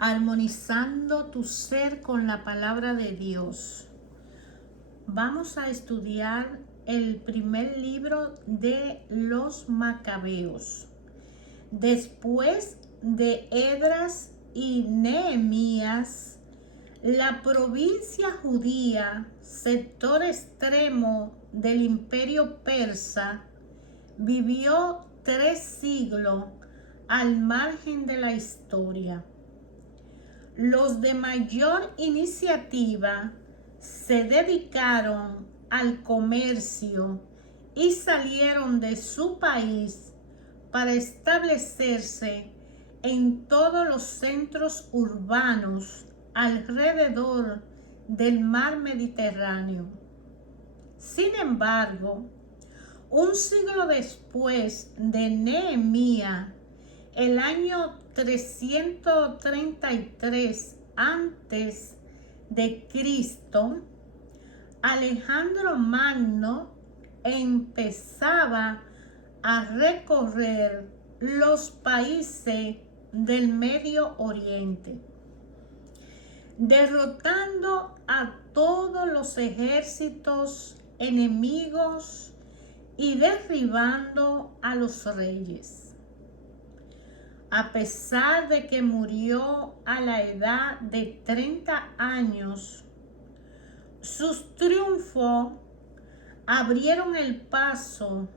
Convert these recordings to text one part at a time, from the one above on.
armonizando tu ser con la palabra de Dios. Vamos a estudiar el primer libro de los Macabeos. Después de Esdras y Nehemías, la provincia judía, sector extremo del imperio persa, vivió 3 siglos al margen de la historia. Los de mayor iniciativa se dedicaron al comercio y salieron de su país para establecerse en todos los centros urbanos alrededor del mar Mediterráneo. Sin embargo, un siglo después de Nehemías, el año 333 antes de Cristo, Alejandro Magno empezaba a recorrer los países del Medio Oriente, derrotando a todos los ejércitos enemigos y derribando a los reyes. A pesar de que murió a la edad de 30 años, sus triunfos abrieron el paso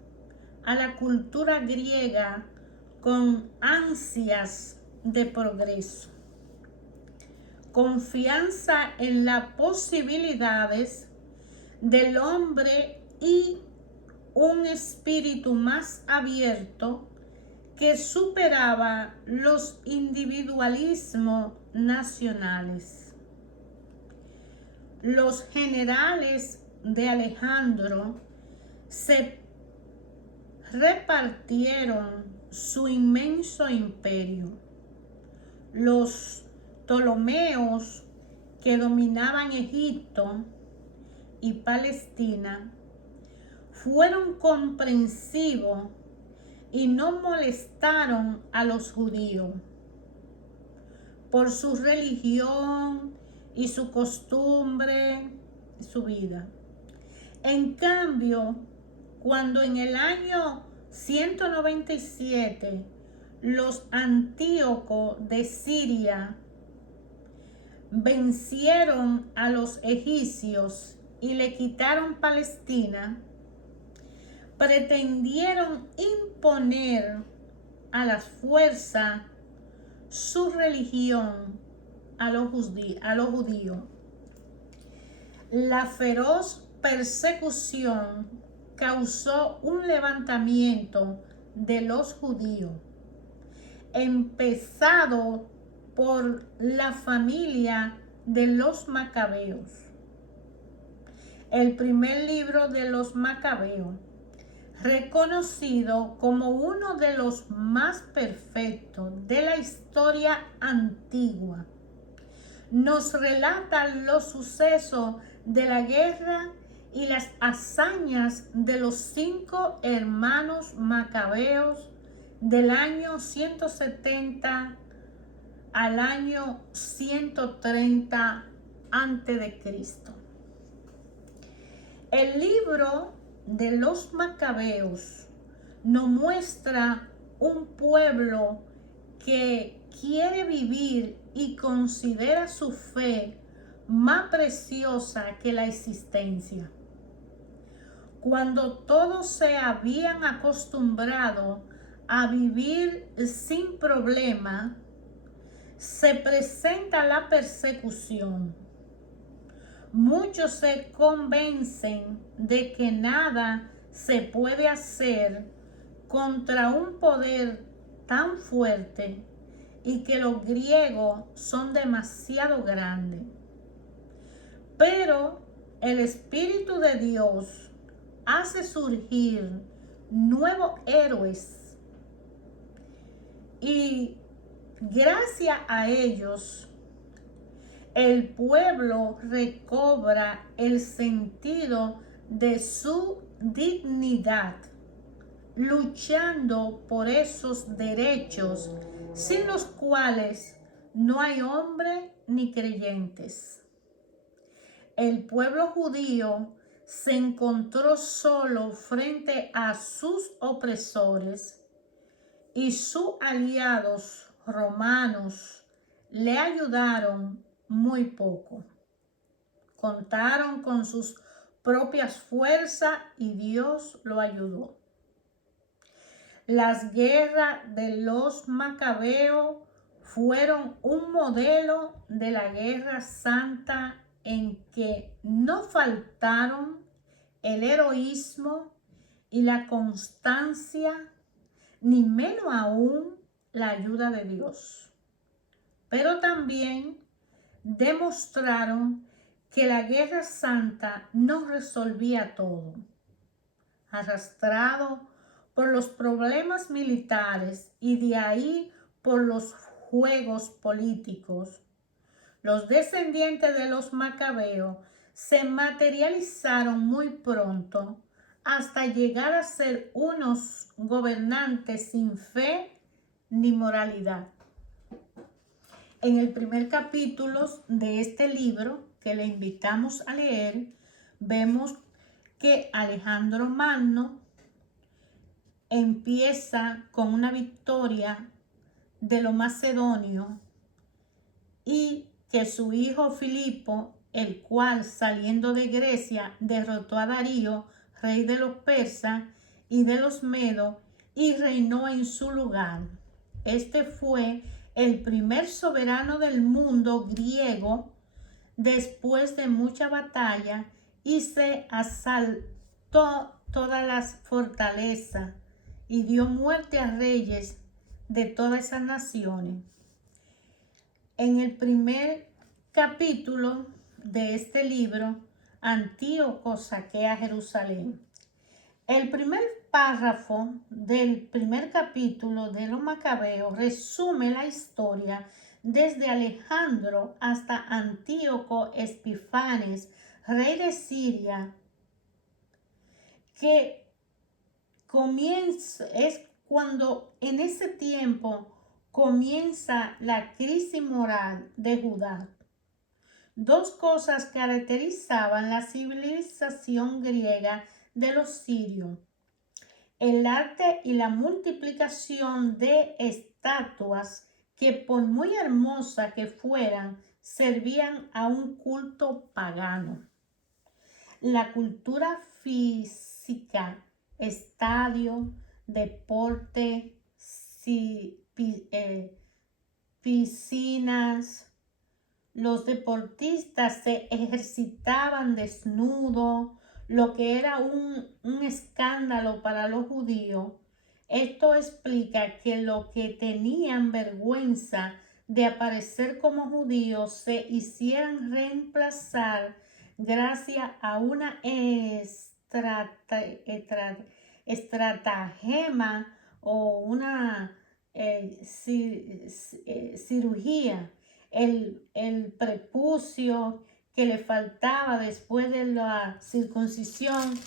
a la cultura griega con ansias de progreso, confianza en las posibilidades del hombre y un espíritu más abierto que superaba los individualismos nacionales. Los generales de Alejandro se repartieron su inmenso imperio. Los Ptolomeos, que dominaban Egipto y Palestina, fueron comprensivos y no molestaron a los judíos por su religión y su costumbre, su vida. En cambio, cuando en el año 197 los Antíocos de Siria vencieron a los egipcios y le quitaron Palestina, pretendieron imponer a la fuerza su religión a los judíos. La feroz persecución causó un levantamiento de los judíos, empezado por la familia de los Macabeos. El primer libro de los Macabeos, reconocido como uno de los más perfectos de la historia antigua, nos relata los sucesos de la guerra y las hazañas de los 5 hermanos macabeos del año 170 al año 130 a.C. El libro de los Macabeos nos muestra un pueblo que quiere vivir y considera su fe más preciosa que la existencia. Cuando todos se habían acostumbrado a vivir sin problema, se presenta la persecución. Muchos se convencen de que nada se puede hacer contra un poder tan fuerte y que los griegos son demasiado grandes. Pero el Espíritu de Dios hace surgir nuevos héroes y gracias a ellos el pueblo recobra el sentido de su dignidad, luchando por esos derechos sin los cuales no hay hombre ni creyentes. El pueblo judío se encontró solo frente a sus opresores y sus aliados romanos le ayudaron muy poco. Contaron con sus propias fuerzas y Dios lo ayudó. Las guerras de los macabeos fueron un modelo de la guerra santa en que no faltaron el heroísmo y la constancia, ni menos aún la ayuda de Dios. Pero también demostraron que la guerra santa no resolvía todo. Arrastrado por los problemas militares y de ahí por los juegos políticos, los descendientes de los macabeos se materializaron muy pronto hasta llegar a ser unos gobernantes sin fe ni moralidad. En el primer capítulo de este libro que le invitamos a leer, vemos que Alejandro Magno empieza con una victoria de los macedonios y que su hijo Filipo, el cual saliendo de Grecia derrotó a Darío, rey de los persas y de los medos, y reinó en su lugar. Este fue el primer soberano del mundo griego después de mucha batalla y se asaltó todas las fortalezas y dio muerte a reyes de todas esas naciones. En el primer capítulo de este libro, Antíoco saquea Jerusalén. El primer párrafo del primer capítulo de los Macabeos resume la historia desde Alejandro hasta Antíoco Epifanes, rey de Siria, que es cuando en ese tiempo comienza la crisis moral de Judá. Dos cosas caracterizaban la civilización griega de los sirios: el arte y la multiplicación de estatuas que, por muy hermosas que fueran, servían a un culto pagano. La cultura física, estadio, deporte, piscinas. Los deportistas se ejercitaban desnudos, lo que era un escándalo para los judíos. Esto explica que los que tenían vergüenza de aparecer como judíos se hicieran reemplazar gracias a una estratagema o una cirugía. El prepucio que le faltaba después de la circuncisión,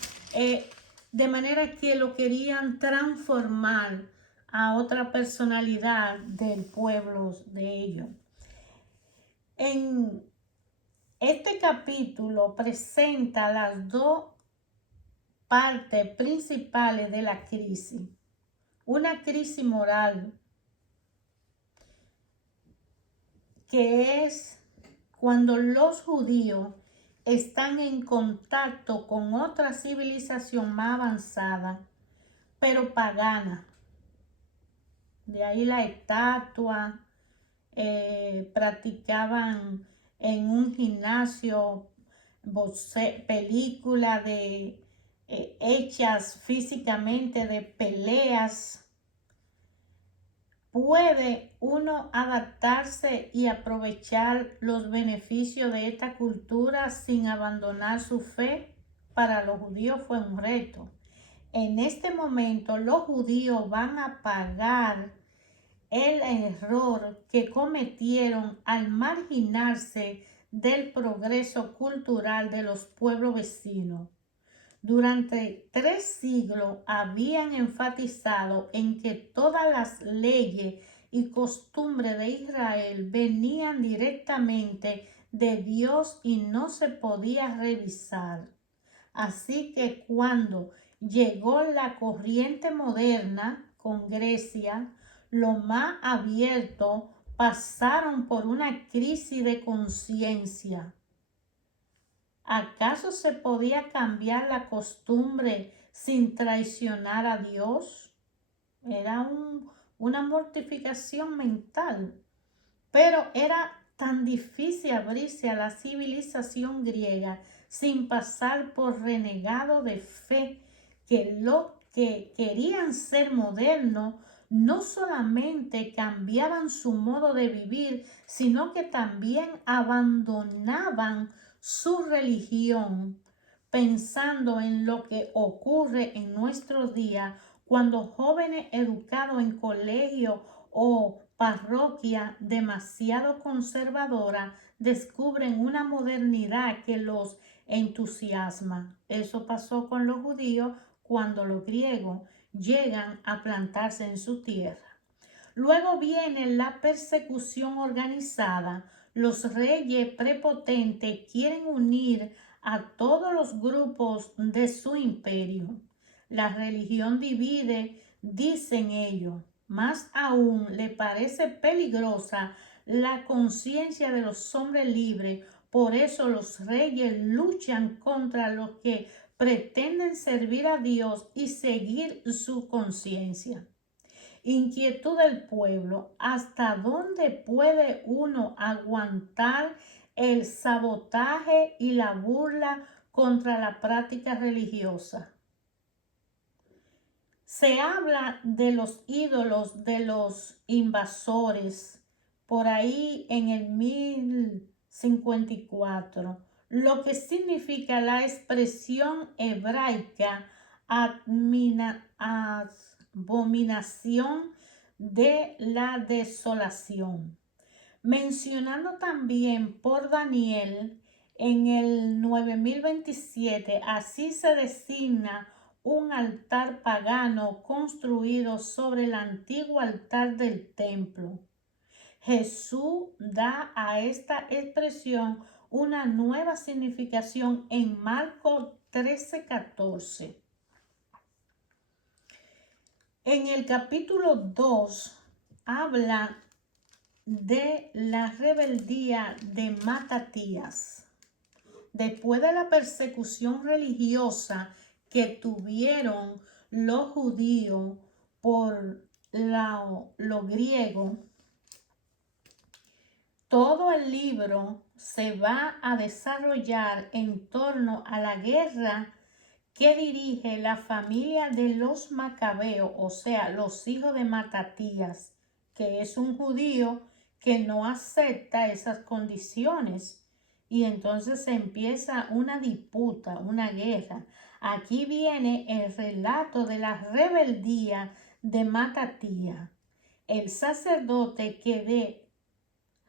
de manera que lo querían transformar a otra personalidad del pueblo de ellos. En este capítulo presenta las dos partes principales de la crisis. Una crisis moral, que es cuando los judíos están en contacto con otra civilización más avanzada, pero pagana. De ahí la estatua, practicaban en un gimnasio películas hechas físicamente de peleas. ¿Puede uno adaptarse y aprovechar los beneficios de esta cultura sin abandonar su fe? Para los judíos fue un reto. En este momento los judíos van a pagar el error que cometieron al marginarse del progreso cultural de los pueblos vecinos. Durante 3 siglos habían enfatizado en que todas las leyes y costumbres de Israel venían directamente de Dios y no se podía revisar. Así que cuando llegó la corriente moderna con Grecia, los más abiertos pasaron por una crisis de conciencia. ¿Acaso se podía cambiar la costumbre sin traicionar a Dios? Era una mortificación mental. Pero era tan difícil abrirse a la civilización griega sin pasar por renegado de fe, que los que querían ser modernos no solamente cambiaban su modo de vivir, sino que también abandonaban su religión, pensando en lo que ocurre en nuestros días cuando jóvenes educados en colegio o parroquia demasiado conservadora descubren una modernidad que los entusiasma. Eso pasó con los judíos cuando los griegos llegan a plantarse en su tierra. Luego viene la persecución organizada. Los reyes prepotentes quieren unir a todos los grupos de su imperio. La religión divide, dicen ellos. Más aún le parece peligrosa la conciencia de los hombres libres. Por eso los reyes luchan contra los que pretenden servir a Dios y seguir su conciencia. Inquietud del pueblo. ¿Hasta dónde puede uno aguantar el sabotaje y la burla contra la práctica religiosa? Se habla de los ídolos de los invasores por ahí en el 1054, lo que significa la expresión hebraica abominación de la desolación, mencionando también por Daniel en el 9027. Así se designa un altar pagano construido sobre el antiguo altar del templo. Jesús da a esta expresión una nueva significación en Marcos 13:14. En el capítulo 2 habla de la rebeldía de Matatías. Después de la persecución religiosa que tuvieron los judíos por lo griego, todo el libro se va a desarrollar en torno a la guerra que dirige la familia de los Macabeos, o sea, los hijos de Matatías, que es un judío que no acepta esas condiciones. Y entonces se empieza una disputa, una guerra. Aquí viene el relato de la rebeldía de Matatías, el sacerdote que de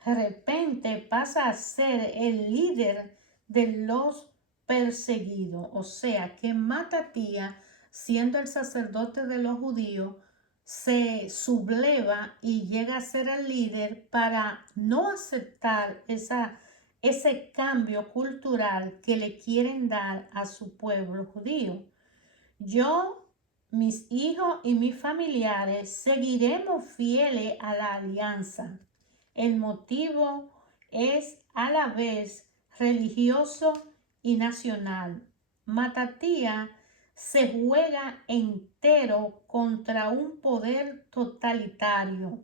repente pasa a ser el líder de los perseguido. O sea que Matatías, siendo el sacerdote de los judíos, se subleva y llega a ser el líder para no aceptar ese cambio cultural que le quieren dar a su pueblo judío. Yo, mis hijos y mis familiares seguiremos fieles a la alianza. El motivo es a la vez religioso y nacional. Matatías se juega entero contra un poder totalitario.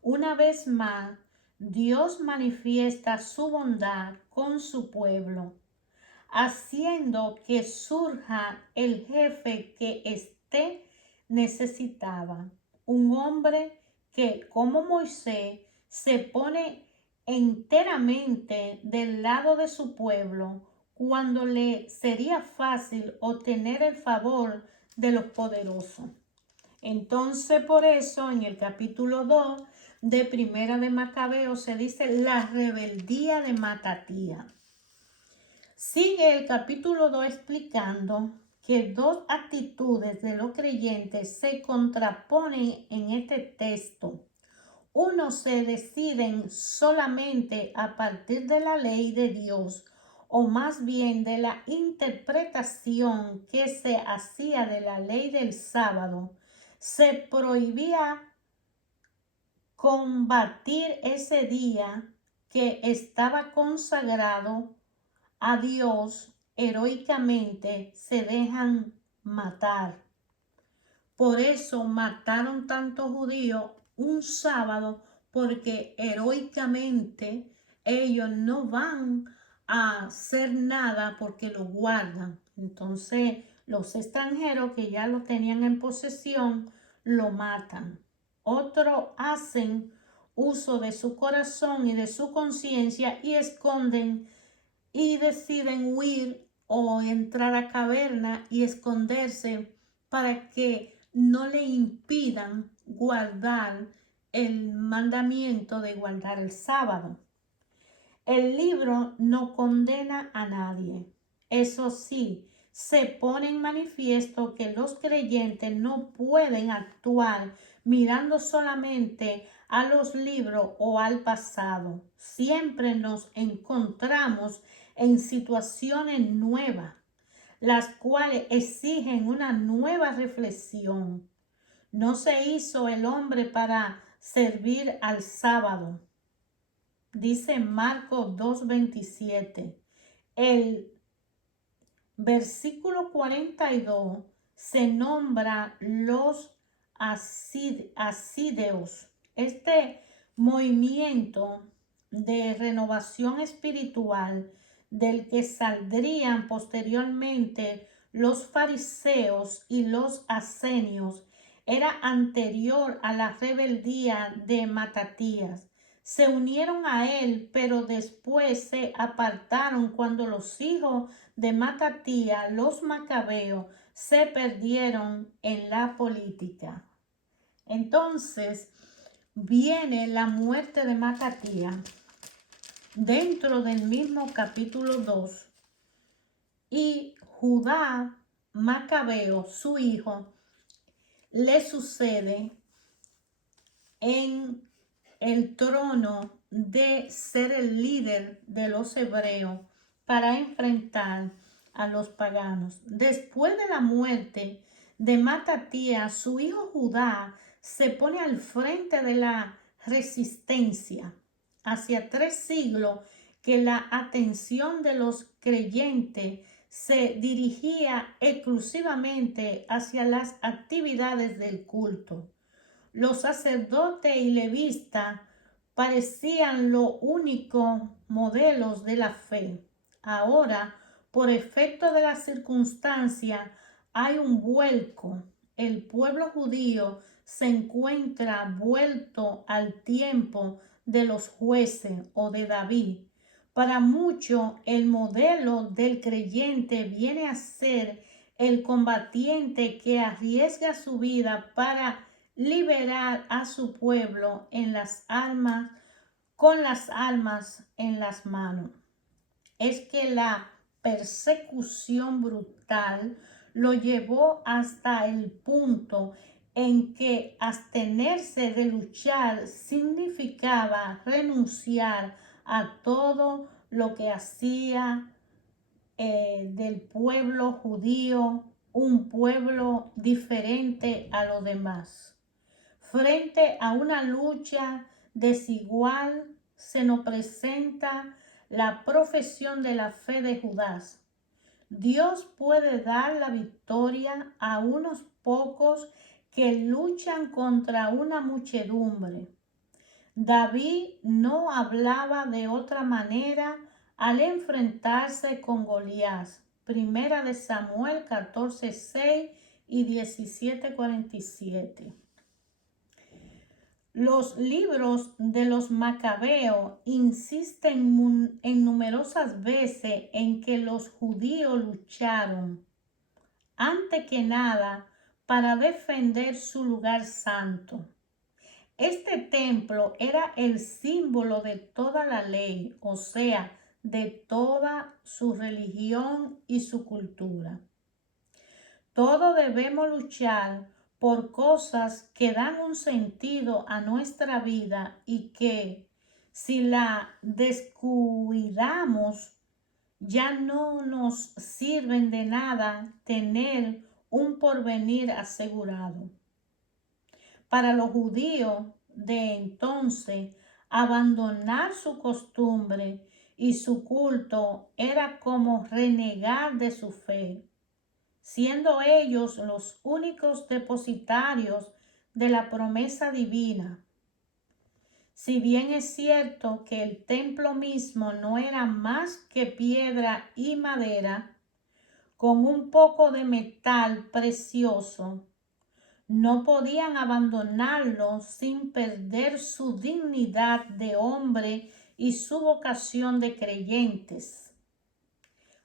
Una vez más, Dios manifiesta su bondad con su pueblo, haciendo que surja el jefe que éste necesitaba. Un hombre que, como Moisés, se pone enteramente del lado de su pueblo cuando le sería fácil obtener el favor de los poderosos. Entonces, por eso, en el capítulo 2 de Primera de Macabeo se dice la rebeldía de Matatías. Sigue el capítulo 2 explicando que dos actitudes de los creyentes se contraponen en este texto. unos se deciden solamente a partir de la ley de Dios, o más bien de la interpretación que se hacía de la ley del sábado. Se prohibía combatir ese día que estaba consagrado a Dios. Heroicamente se dejan matar. Por eso mataron tantos judíos un sábado, porque heroicamente ellos no van a hacer nada porque lo guardan. Entonces los extranjeros que ya lo tenían en posesión lo matan. Otros hacen uso de su corazón y de su conciencia y esconden y deciden huir o entrar a caverna y esconderse para que no le impidan guardar el mandamiento de guardar el sábado. El libro no condena a nadie. Eso sí, se pone en manifiesto que los creyentes no pueden actuar mirando solamente a los libros o al pasado. Siempre nos encontramos en situaciones nuevas, las cuales exigen una nueva reflexión. No se hizo el hombre para servir al sábado. Dice Marcos 2:27. El versículo 42 se nombra los asideos. Este movimiento de renovación espiritual del que saldrían posteriormente los fariseos y los asenios era anterior a la rebeldía de Matatías. Se unieron a él, pero después se apartaron cuando los hijos de Matatías, los macabeos, se perdieron en la política. Entonces viene la muerte de Matatías dentro del mismo capítulo 2 y Judá Macabeo, su hijo, le sucede en el trono de ser el líder de los hebreos para enfrentar a los paganos. Después de la muerte de Matatías, su hijo Judá se pone al frente de la resistencia. Hacia 3 siglos que la atención de los creyentes se dirigía exclusivamente hacia las actividades del culto. Los sacerdotes y levistas parecían los únicos modelos de la fe. Ahora, por efecto de la circunstancia, hay un vuelco. El pueblo judío se encuentra vuelto al tiempo de los jueces o de David. Para muchos, el modelo del creyente viene a ser el combatiente que arriesga su vida para liberar a su pueblo en las almas, con las almas en las manos. Es que la persecución brutal lo llevó hasta el punto en que abstenerse de luchar significaba renunciar a todo lo que hacía del pueblo judío un pueblo diferente a los demás. Frente a una lucha desigual se nos presenta la profesión de la fe de Judas. Dios puede dar la victoria a unos pocos que luchan contra una muchedumbre. David no hablaba de otra manera al enfrentarse con Goliat. Primera de Samuel 14:6 y 17:47. Los libros de los macabeos insisten en numerosas veces en que los judíos lucharon, antes que nada, para defender su lugar santo. Este templo era el símbolo de toda la ley, o sea, de toda su religión y su cultura. Todos debemos luchar por cosas que dan un sentido a nuestra vida y que si la descuidamos ya no nos sirven de nada tener un porvenir asegurado. Para los judíos de entonces, abandonar su costumbre y su culto era como renegar de su fe, siendo ellos los únicos depositarios de la promesa divina. Si bien es cierto que el templo mismo no era más que piedra y madera, con un poco de metal precioso, no podían abandonarlo sin perder su dignidad de hombre y su vocación de creyentes.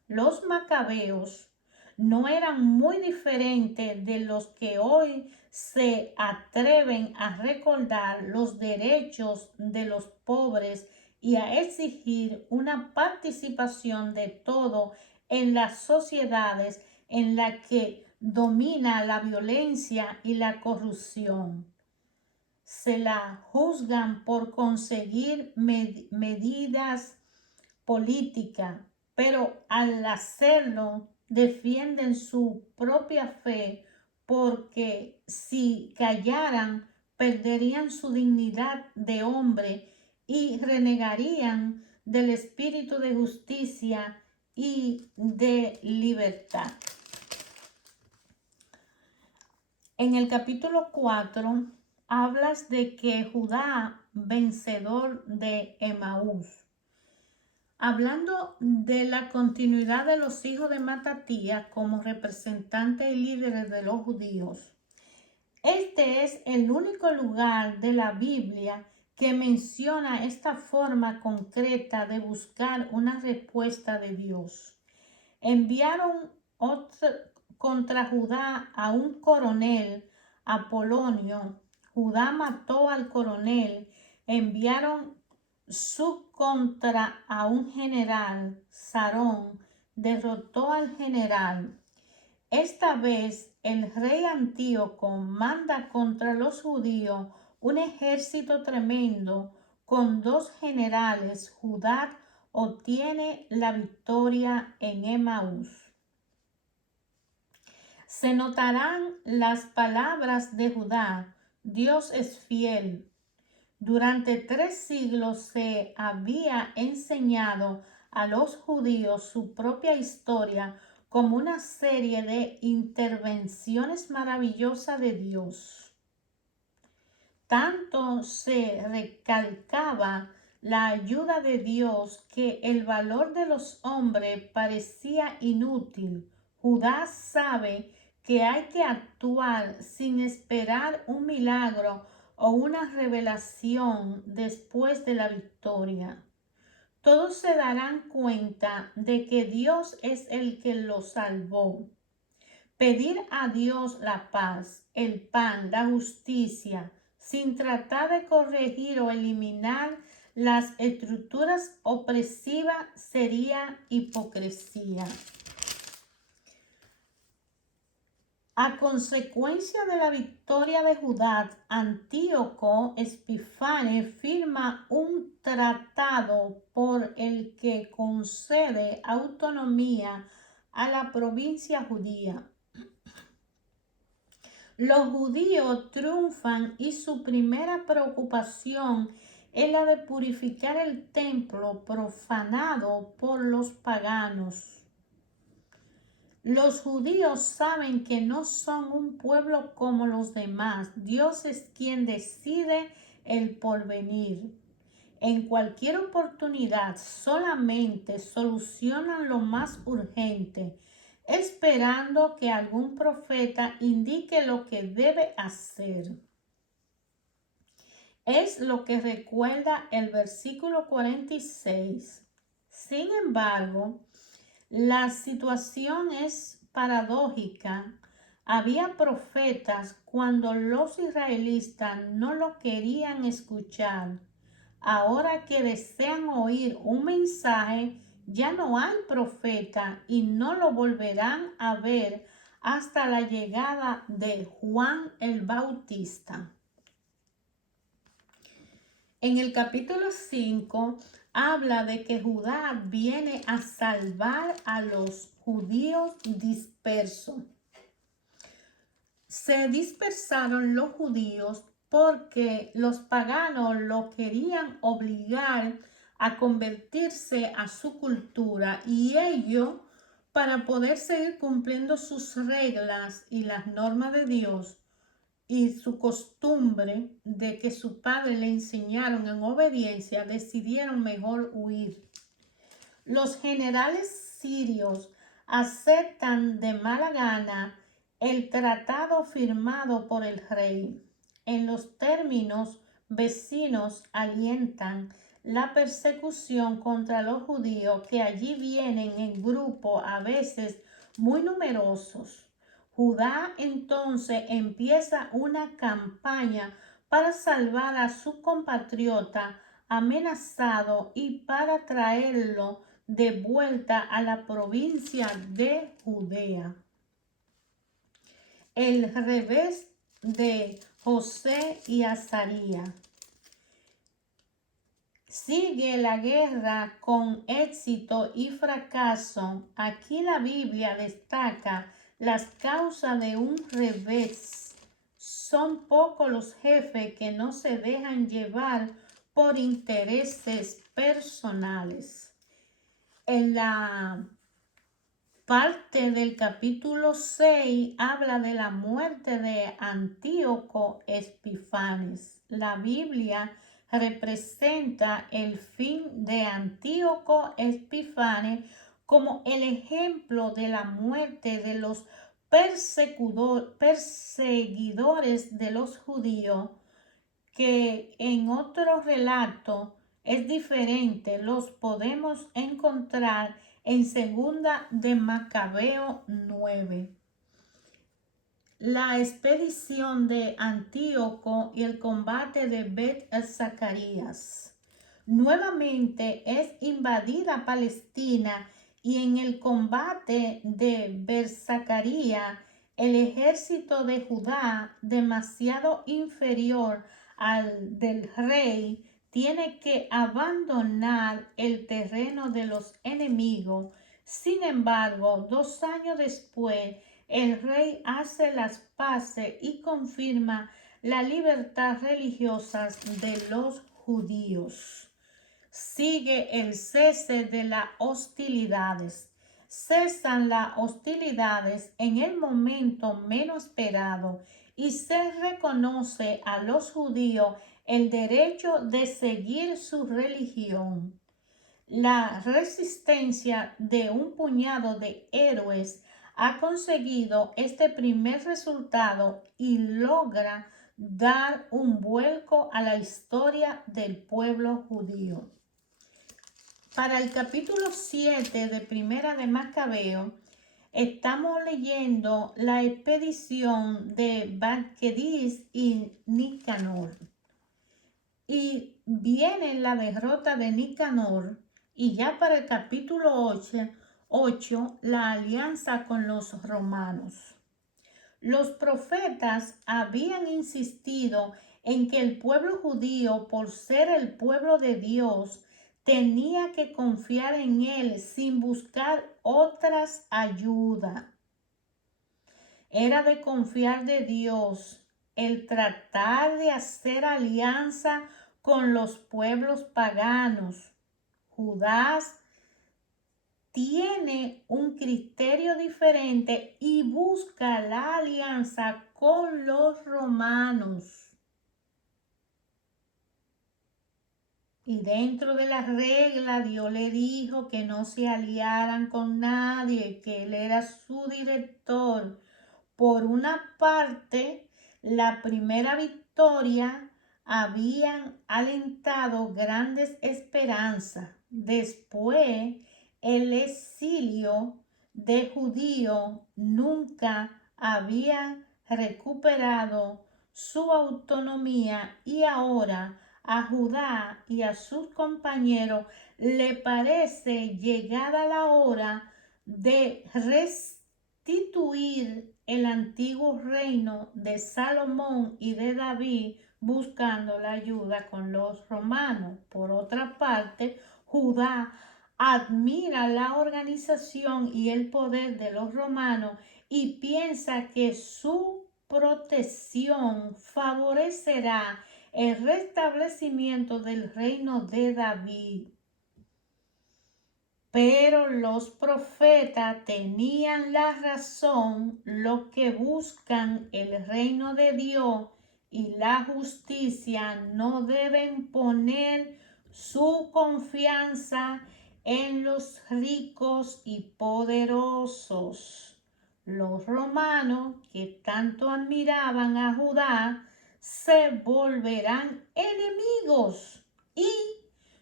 Los macabeos no eran muy diferentes de los que hoy se atreven a recordar los derechos de los pobres y a exigir una participación de todo en las sociedades en las que domina la violencia y la corrupción. Se la juzgan por conseguir medidas políticas, pero al hacerlo defienden su propia fe, porque si callaran perderían su dignidad de hombre y renegarían del espíritu de justicia y de libertad. En el capítulo 4 hablas de que Judá, vencedor de Emaús, hablando de la continuidad de los hijos de Matatías como representantes y líderes de los judíos. Este es el único lugar de la Biblia que menciona esta forma concreta de buscar una respuesta de Dios. Enviaron contra Judá a un coronel, Apolonio. Judá mató al coronel. Enviaron contra a un general, Sarón, derrotó al general. Esta vez el rey Antíoco manda contra los judíos un ejército tremendo con 2 generales. Judá obtiene la victoria en Emaús. Se notarán las palabras de Judá: Dios es fiel. Durante 3 siglos se había enseñado a los judíos su propia historia como una serie de intervenciones maravillosas de Dios. Tanto se recalcaba la ayuda de Dios que el valor de los hombres parecía inútil. Judá sabe que hay que actuar sin esperar un milagro o una revelación después de la victoria. Todos se darán cuenta de que Dios es el que los salvó. Pedir a Dios la paz, el pan, la justicia, sin tratar de corregir o eliminar las estructuras opresivas, sería hipocresía. A consecuencia de la victoria de Judá, Antíoco Epífanes firma un tratado por el que concede autonomía a la provincia judía. Los judíos triunfan y su primera preocupación es la de purificar el templo profanado por los paganos. Los judíos saben que no son un pueblo como los demás. Dios es quien decide el porvenir. En cualquier oportunidad solamente solucionan lo más urgente, esperando que algún profeta indique lo que debe hacer. Es lo que recuerda el versículo 46. Sin embargo, la situación es paradójica. Había profetas cuando los israelitas no lo querían escuchar. Ahora que desean oír un mensaje, ya no hay profeta y no lo volverán a ver hasta la llegada de Juan el Bautista. En el capítulo 5 habla de que Judá viene a salvar a los judíos dispersos. Se dispersaron los judíos porque los paganos lo querían obligar a convertirse a su cultura y ello, para poder seguir cumpliendo sus reglas y las normas de Dios y su costumbre de que su padre le enseñaron en obediencia, decidieron mejor huir. Los generales sirios aceptan de mala gana el tratado firmado por el rey. En los términos, vecinos alientan la persecución contra los judíos que allí vienen en grupo, a veces muy numerosos. Judá entonces empieza una campaña para salvar a su compatriota amenazado y para traerlo de vuelta a la provincia de Judea. El revés de José y Azarías. Sigue la guerra con éxito y fracaso. Aquí la Biblia destaca las causas de un revés. Son pocos los jefes que no se dejan llevar por intereses personales. En la parte del capítulo 6 habla de la muerte de Antíoco Epifanes. La Biblia representa el fin de Antíoco Epifanes como el ejemplo de la muerte de los perseguidores de los judíos, que en otro relato es diferente. Los podemos encontrar en segunda de Macabeo 9. La expedición de Antíoco y el combate de Bet-Zacarías. Nuevamente es invadida Palestina y en el combate de Bet-Zacarías el ejército de Judá, demasiado inferior al del rey, tiene que abandonar el terreno de los enemigos. Sin embargo, 2 años después, el rey hace las paces y confirma la libertad religiosa de los judíos. Sigue el cese de las hostilidades. Cesan las hostilidades en el momento menos esperado y se reconoce a los judíos el derecho de seguir su religión. La resistencia de un puñado de héroes ha conseguido este primer resultado y logra dar un vuelco a la historia del pueblo judío. Para el capítulo 7 de Primera de Macabeo, estamos leyendo la expedición de Bacchedis y Nicanor. Y viene la derrota de Nicanor, y ya para el capítulo 8 la alianza con los romanos. Los profetas habían insistido en que el pueblo judío, por ser el pueblo de Dios, tenía que confiar en él sin buscar otras ayudas. Era de confiar de Dios el tratar de hacer alianza con los pueblos paganos. Judá tiene un criterio diferente y busca la alianza con los romanos. Y dentro de las reglas, Dios le dijo que no se aliaran con nadie, que él era su director. Por una parte, la primera victoria habían alentado grandes esperanzas. Después, el exilio de judío nunca había recuperado su autonomía y ahora a Judá y a sus compañeros le parece llegada la hora de restituir el antiguo reino de Salomón y de David, buscando la ayuda con los romanos. Por otra parte, Judá admira la organización y el poder de los romanos y piensa que su protección favorecerá el restablecimiento del reino de David. Pero los profetas tenían la razón, los que buscan el reino de Dios y la justicia no deben poner su confianza en los ricos y poderosos. Los romanos, que tanto admiraban a Judá, se volverán enemigos y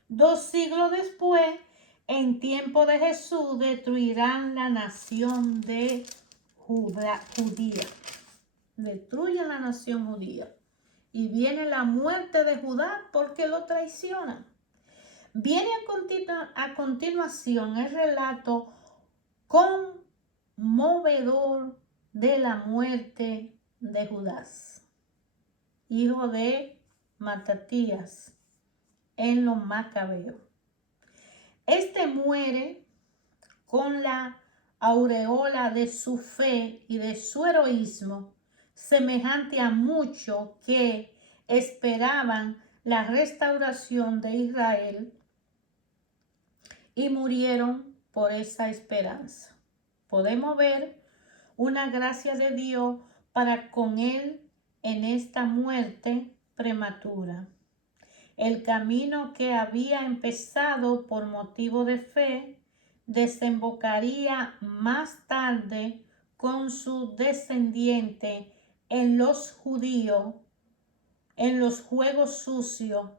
2 siglos después, en tiempo de Jesús, destruirán la nación de judía. Destruyen la nación judía. Y viene la muerte de Judá porque lo traicionan. Viene a continuación el relato conmovedor de la muerte de Judas, hijo de Matatías, en los Macabeos. Este muere con la aureola de su fe y de su heroísmo, semejante a muchos que esperaban la restauración de Israel y murieron por esa esperanza. Podemos ver una gracia de Dios para con él en esta muerte prematura. El camino que había empezado por motivo de fe desembocaría más tarde con su descendiente en los judíos, en los juegos sucios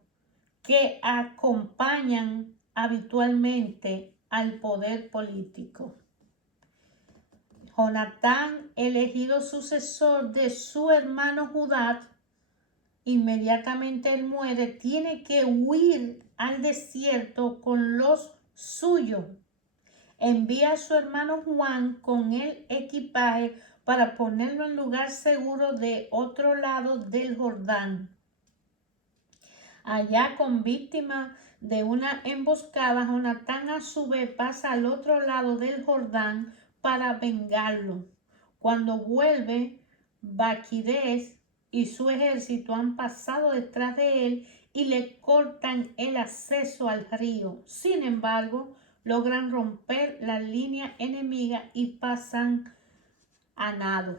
que acompañan habitualmente al poder político. Jonatán, elegido sucesor de su hermano Judá, inmediatamente él muere, tiene que huir al desierto con los suyos. Envía a su hermano Juan con el equipaje para ponerlo en lugar seguro de otro lado del Jordán. Allá, con víctima de una emboscada, Jonatán a su vez pasa al otro lado del Jordán para vengarlo. Cuando vuelve, Baquidés y su ejército han pasado detrás de él y le cortan el acceso al río. Sin embargo, logran romper la línea enemiga y pasan a nado.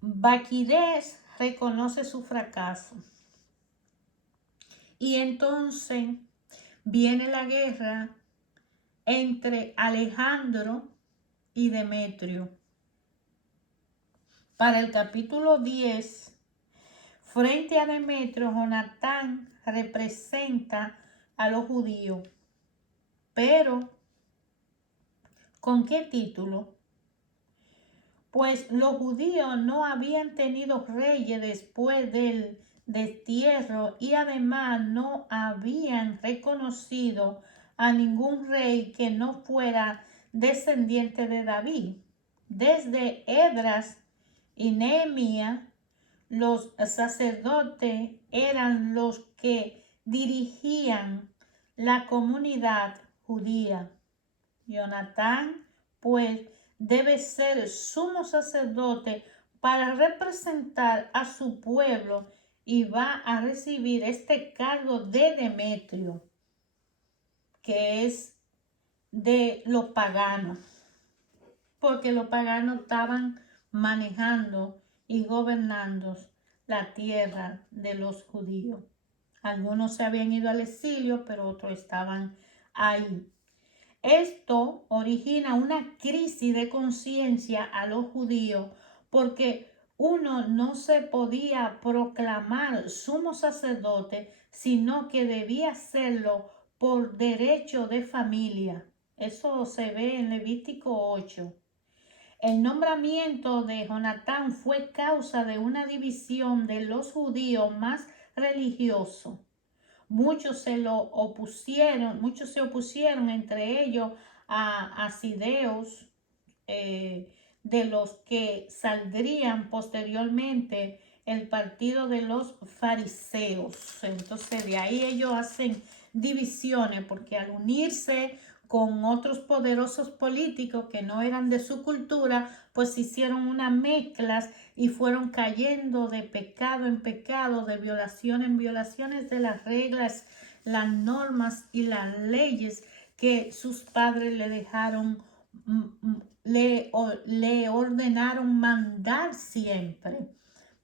Baquidés reconoce su fracaso y entonces viene la guerra entre Alejandro y Demetrio. Para el capítulo 10, frente a Demetrio, Jonatán representa a los judíos. Pero, ¿con qué título? Pues los judíos no habían tenido reyes después del destierro y además no habían reconocido a ningún rey que no fuera descendiente de David. Desde Esdras y Nehemías, los sacerdotes eran los que dirigían la comunidad judía. Jonatán, pues, debe ser sumo sacerdote para representar a su pueblo y va a recibir este cargo de Demetrio, que es de los paganos, porque los paganos estaban manejando y gobernando la tierra de los judíos. Algunos se habían ido al exilio, pero otros estaban ahí. Esto origina una crisis de conciencia a los judíos porque uno no se podía proclamar sumo sacerdote, sino que debía hacerlo por derecho de familia. Eso se ve en Levítico 8. El nombramiento de Jonatán fue causa de una división de los judíos más religiosos. Muchos se opusieron, entre ellos a asideos, de los que saldrían posteriormente el partido de los fariseos. Entonces de ahí ellos hacen divisiones, porque al unirse con otros poderosos políticos que no eran de su cultura, pues hicieron unas mezclas y fueron cayendo de pecado en pecado, de violación en violaciones de las reglas, las normas y las leyes que sus padres le dejaron, le ordenaron mandar siempre,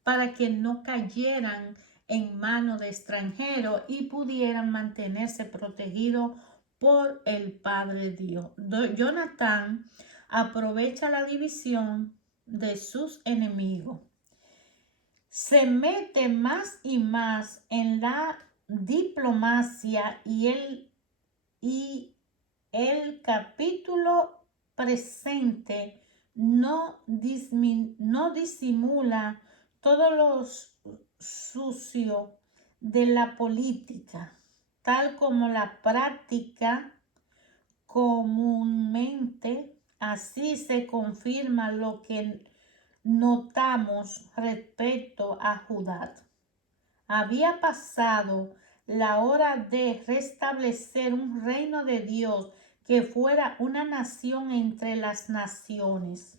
para que no cayeran en manos de extranjeros y pudieran mantenerse protegidos por el Padre Dios. Jonatán aprovecha la división de sus enemigos. Se mete más y más en la diplomacia y el capítulo presente no disimula todo lo sucio de la política, tal como la práctica comúnmente. Así se confirma lo que notamos respecto a Judá. Había pasado la hora de restablecer un reino de Dios que fuera una nación entre las naciones.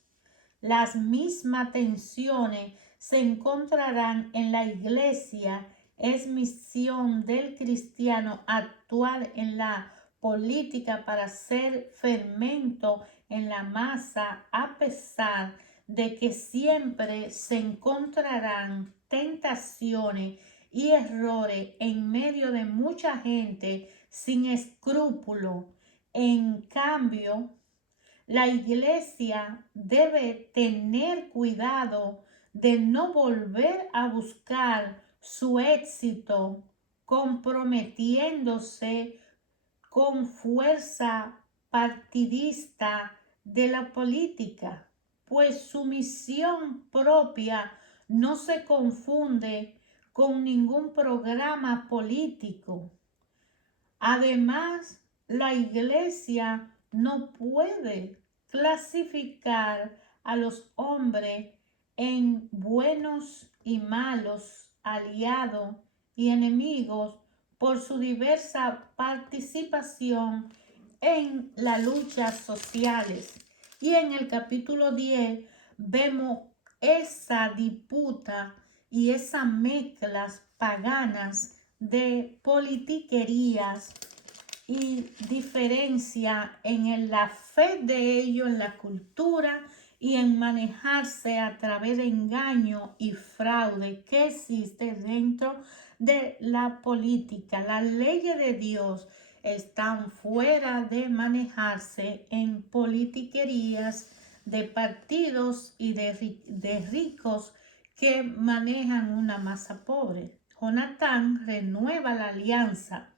Las mismas tensiones se encontrarán en la iglesia. Es misión del cristiano actuar en la política para ser fermento en la masa, a pesar de que siempre se encontrarán tentaciones y errores en medio de mucha gente sin escrúpulo. En cambio, la iglesia debe tener cuidado de no volver a buscar su éxito comprometiéndose con fuerza partidista de la política, pues su misión propia no se confunde con ningún programa político. Además, la iglesia no puede clasificar a los hombres en buenos y malos, aliados y enemigos, por su diversa participación en las luchas sociales. Y en el capítulo 10 vemos esa disputa y esas mezclas paganas de politiquerías y diferencia en la fe de ellos, en la cultura y en manejarse a través de engaño y fraude que existe dentro de la política. Las leyes de Dios están fuera de manejarse en politiquerías de partidos y de ricos que manejan una masa pobre. Jonatán renueva la alianza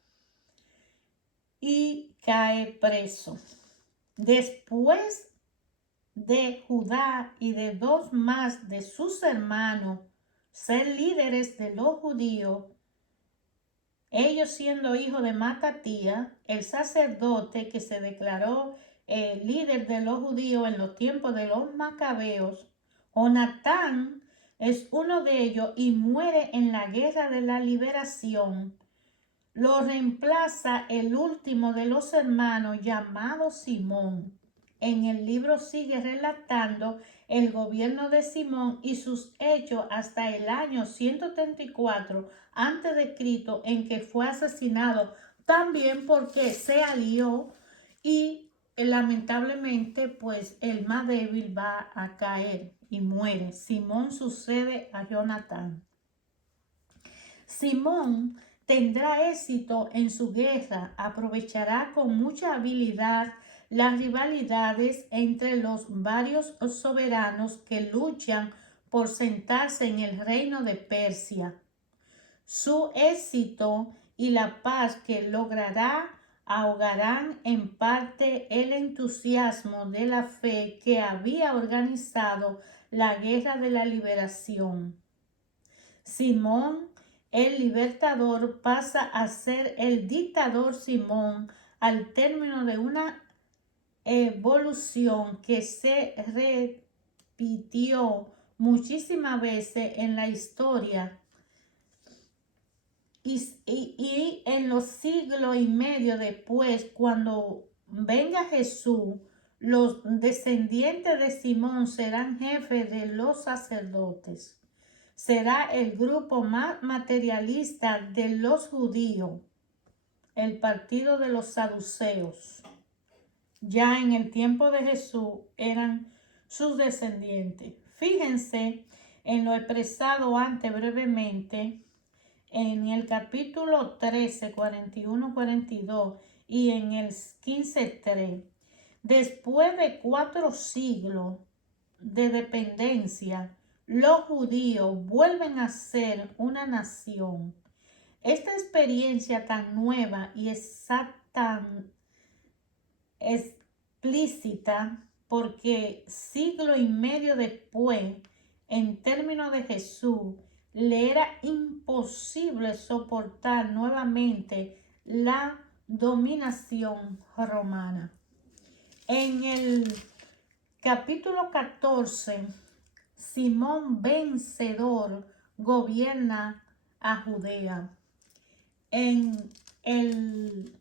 y cae preso. Después de Judá y de dos más de sus hermanos ser líderes de los judíos, ellos siendo hijos de Matatías, el sacerdote que se declaró líder de los judíos en los tiempos de los macabeos, Jonatán es uno de ellos y muere en la guerra de la liberación. Lo reemplaza el último de los hermanos llamado Simón. En el libro sigue relatando el gobierno de Simón y sus hechos hasta el año 134 a.C., en que fue asesinado, también porque se alió y lamentablemente pues el más débil va a caer y muere. Simón sucede a Jonatán. Simón tendrá éxito en su guerra, aprovechará con mucha habilidad las rivalidades entre los varios soberanos que luchan por sentarse en el reino de Persia. Su éxito y la paz que logrará ahogarán en parte el entusiasmo de la fe que había organizado la guerra de la liberación. Simón, el libertador, pasa a ser el dictador Simón al término de una evolución que se repitió muchísimas veces en la historia y en los siglos y medio después, cuando venga Jesús, los descendientes de Simón serán jefes de los sacerdotes. Será el grupo más materialista de los judíos, el partido de los saduceos. Ya en el tiempo de Jesús eran sus descendientes. Fíjense en lo expresado antes brevemente en el capítulo 13, 41, 42 y en el 15, 3. Después de 4 siglos de dependencia, los judíos vuelven a ser una nación. Esta experiencia tan nueva y tan explícita, porque siglo y medio después, en términos de Jesús, le era imposible soportar nuevamente la dominación romana. En el capítulo 14, Simón vencedor gobierna a Judea. En el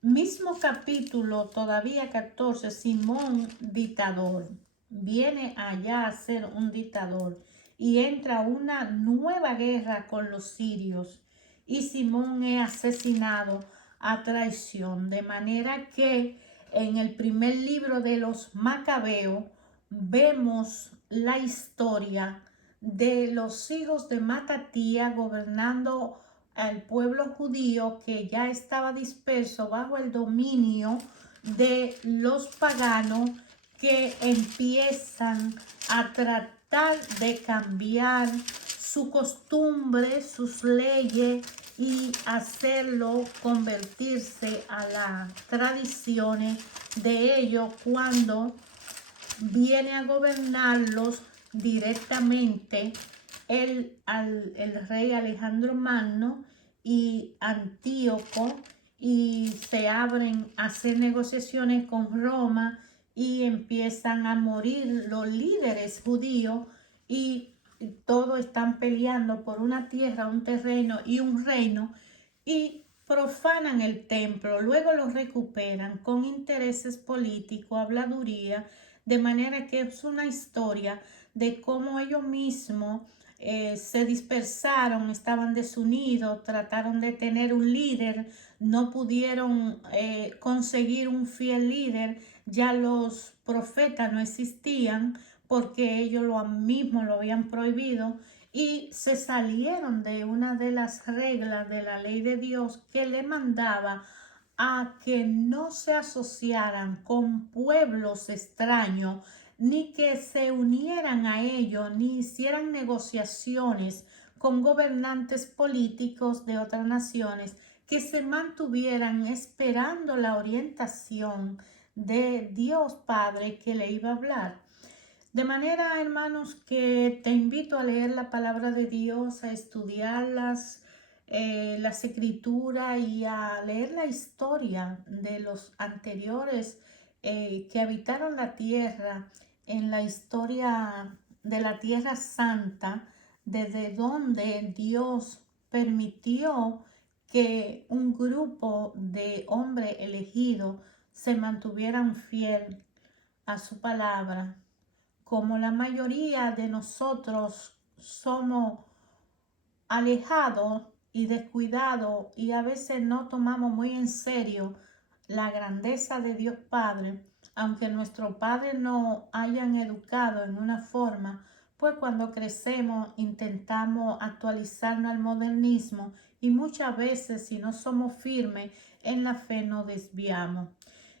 mismo capítulo, todavía 14, Simón dictador. Viene allá a ser un dictador y entra una nueva guerra con los sirios. Y Simón es asesinado a traición. De manera que en el primer libro de los Macabeos vemos la historia de los hijos de Matatía gobernando al pueblo judío que ya estaba disperso bajo el dominio de los paganos, que empiezan a tratar de cambiar su costumbre, sus leyes y hacerlo convertirse a las tradiciones de ellos, cuando viene a gobernarlos directamente el rey Alejandro Magno y Antíoco, y se abren a hacer negociaciones con Roma y empiezan a morir los líderes judíos y todos están peleando por una tierra, un terreno y un reino, y profanan el templo. Luego lo recuperan con intereses políticos, habladuría, de manera que es una historia de cómo ellos mismos se dispersaron, estaban desunidos, trataron de tener un líder, no pudieron conseguir un fiel líder. Ya los profetas no existían porque ellos mismos lo habían prohibido, y se salieron de una de las reglas de la ley de Dios, que le mandaba a que no se asociaran con pueblos extraños, ni que se unieran a ellos, ni hicieran negociaciones con gobernantes políticos de otras naciones, que se mantuvieran esperando la orientación de Dios Padre que le iba a hablar. De manera, hermanos, que te invito a leer la palabra de Dios, a estudiarlas, las escrituras, y a leer la historia de los anteriores que habitaron la tierra, en la historia de la Tierra Santa, desde donde Dios permitió que un grupo de hombres elegidos se mantuvieran fiel a su palabra. Como la mayoría de nosotros somos alejados y descuidados, y a veces no tomamos muy en serio la grandeza de Dios Padre, aunque nuestros padres nos hayan educado en una forma, pues cuando crecemos intentamos actualizarnos al modernismo, y muchas veces, si no somos firmes en la fe, nos desviamos.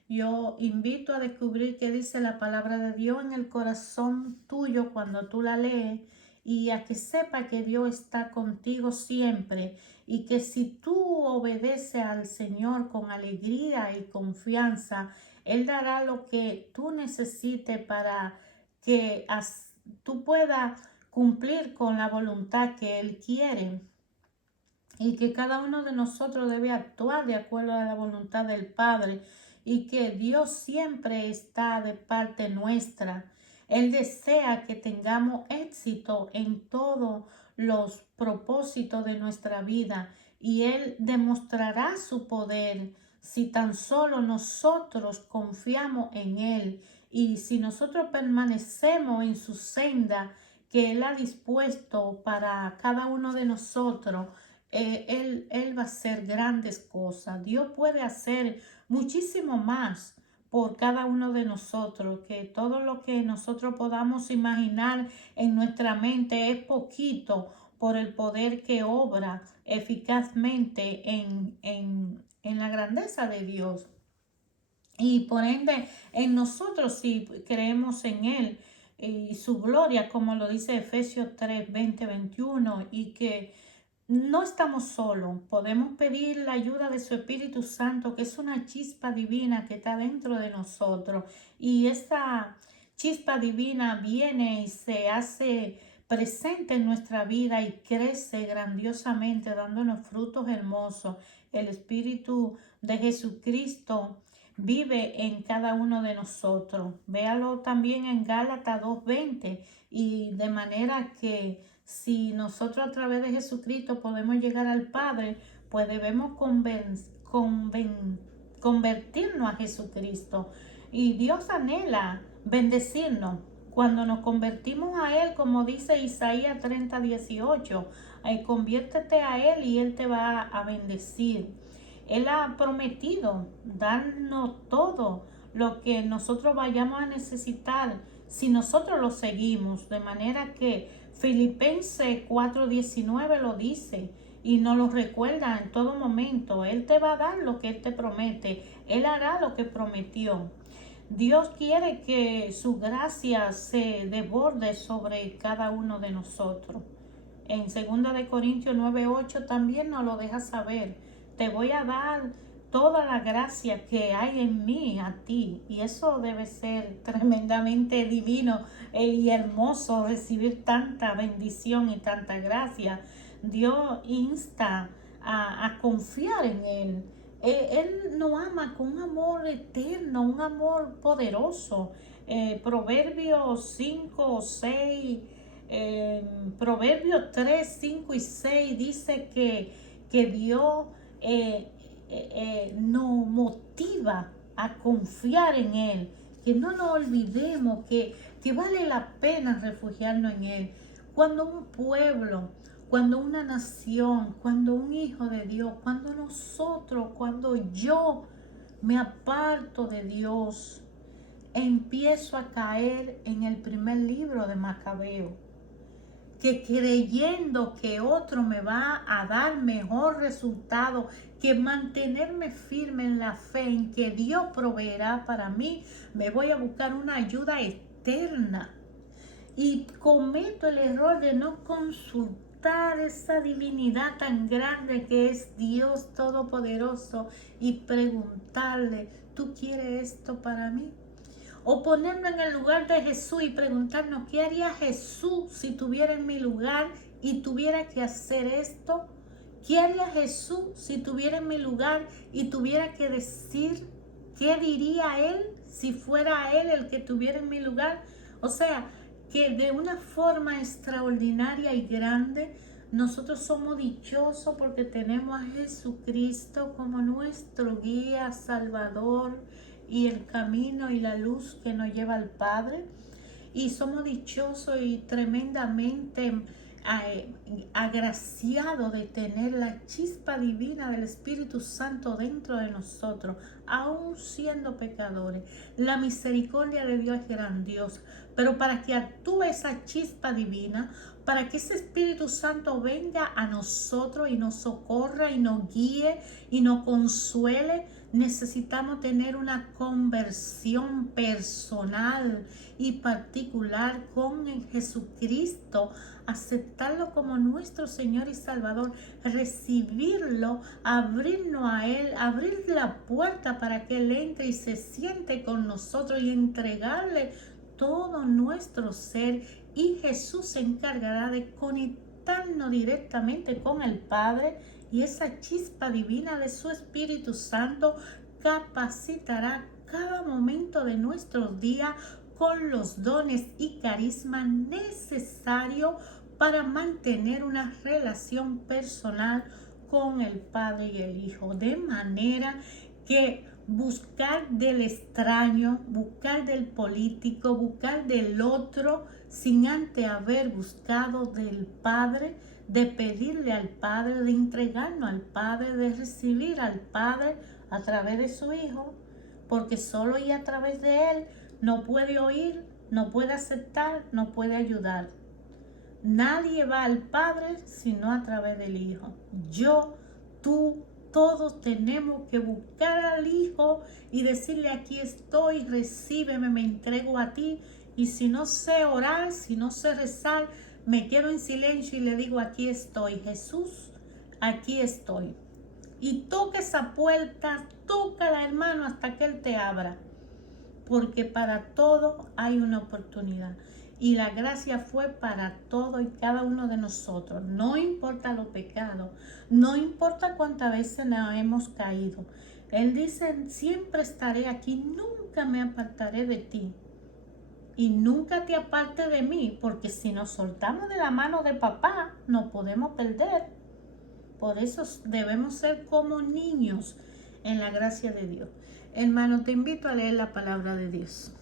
Yo invito a descubrir qué dice la palabra de Dios en el corazón tuyo cuando tú la lees, y a que sepa que Dios está contigo siempre, y que si tú obedeces al Señor con alegría y confianza, Él dará lo que tú necesites para que tú puedas cumplir con la voluntad que Él quiere, y que cada uno de nosotros debe actuar de acuerdo a la voluntad del Padre. y que Dios siempre está de parte nuestra. Él desea que tengamos éxito en todos los propósitos de nuestra vida y Él demostrará su poder si tan solo nosotros confiamos en Él y si nosotros permanecemos en su senda que Él ha dispuesto para cada uno de nosotros. Él va a hacer grandes cosas. Dios puede hacer muchísimo más por cada uno de nosotros, que todo lo que nosotros podamos imaginar en nuestra mente es poquito por el poder que obra eficazmente en la grandeza de Dios. Y por ende, en nosotros si creemos en Él y su gloria, como lo dice Efesios 3, 20, 21, y que no estamos solos, podemos pedir la ayuda de su Espíritu Santo, que es una chispa divina que está dentro de nosotros. Y esa chispa divina viene y se hace presente en nuestra vida y crece grandiosamente, dándonos frutos hermosos. El Espíritu de Jesucristo vive en cada uno de nosotros. Véalo también en Gálatas 2:20, y de manera que si nosotros a través de Jesucristo podemos llegar al Padre, pues debemos convertirnos a Jesucristo. Y Dios anhela bendecirnos. Cuando nos convertimos a Él, como dice Isaías 30:18, conviértete a Él y Él te va a bendecir. Él ha prometido darnos todo lo que nosotros vayamos a necesitar si nosotros lo seguimos. De manera que Filipenses 4:19 lo dice y nos lo recuerda en todo momento. Él te va a dar lo que Él te promete. Él hará lo que prometió. Dios quiere que su gracia se desborde sobre cada uno de nosotros. En 2 Corintios 9:8 también nos lo deja saber. Te voy a dar toda la gracia que hay en mí a ti. Y eso debe ser tremendamente divino y hermoso, recibir tanta bendición y tanta gracia. Dios insta a confiar en Él. Él nos ama con un amor eterno, un amor poderoso. Proverbios 5, 6, Proverbios 3, 5 y 6 dice que Dios nos motiva a confiar en Él, que no nos olvidemos que vale la pena refugiarnos en Él. Cuando un pueblo, cuando una nación, cuando un hijo de Dios, cuando nosotros, cuando yo me aparto de Dios, empiezo a caer en el primer libro de Macabeo, que creyendo que otro me va a dar mejor resultado, que mantenerme firme en la fe en que Dios proveerá para mí, me voy a buscar una ayuda externa y cometo el error de no consultar esa divinidad tan grande que es Dios Todopoderoso y preguntarle, ¿tú quieres esto para mí? O ponernos en el lugar de Jesús y preguntarnos, ¿qué haría Jesús si tuviera en mi lugar y tuviera que hacer esto? ¿Qué haría Jesús si tuviera en mi lugar y tuviera que decir? ¿Qué diría Él si fuera Él el que tuviera en mi lugar? O sea, que de una forma extraordinaria y grande, nosotros somos dichosos porque tenemos a Jesucristo como nuestro guía, Salvador, y el camino y la luz que nos lleva al Padre. Y somos dichosos y tremendamente agraciados de tener la chispa divina del Espíritu Santo dentro de nosotros, aún siendo pecadores. La misericordia de Dios es grandiosa, pero para que actúe esa chispa divina, para que ese Espíritu Santo venga a nosotros y nos socorra y nos guíe y nos consuele, necesitamos tener una conversión personal y particular con Jesucristo, aceptarlo como nuestro Señor y Salvador, recibirlo, abrirnos a Él, abrir la puerta para que Él entre y se siente con nosotros y entregarle todo nuestro ser, y Jesús se encargará de conectarnos directamente con el Padre, y esa chispa divina de su Espíritu Santo capacitará cada momento de nuestros días con los dones y carisma necesarios para mantener una relación personal con el Padre y el Hijo, de manera que buscar del extraño, buscar del político, buscar del otro, sin antes haber buscado del Padre, de pedirle al Padre, de entregarnos al Padre, de recibir al Padre a través de su Hijo, porque solo y a través de Él no puede oír, no puede aceptar, no puede ayudar. Nadie va al Padre sino a través del Hijo. Yo, tú, todos tenemos que buscar al Hijo y decirle: aquí estoy, recíbeme, me entrego a ti. Y si no sé orar, si no sé rezar, me quedo en silencio y le digo: aquí estoy, Jesús, aquí estoy. Y toca esa puerta, tócala, hermano, hasta que Él te abra, porque para todo hay una oportunidad. Y la gracia fue para todo y cada uno de nosotros. No importa los pecados, no importa cuántas veces nos hemos caído. Él dice: siempre estaré aquí, nunca me apartaré de ti. Y nunca te aparte de mí, porque si nos soltamos de la mano de papá, nos podemos perder. Por eso debemos ser como niños en la gracia de Dios. Hermano, te invito a leer la palabra de Dios.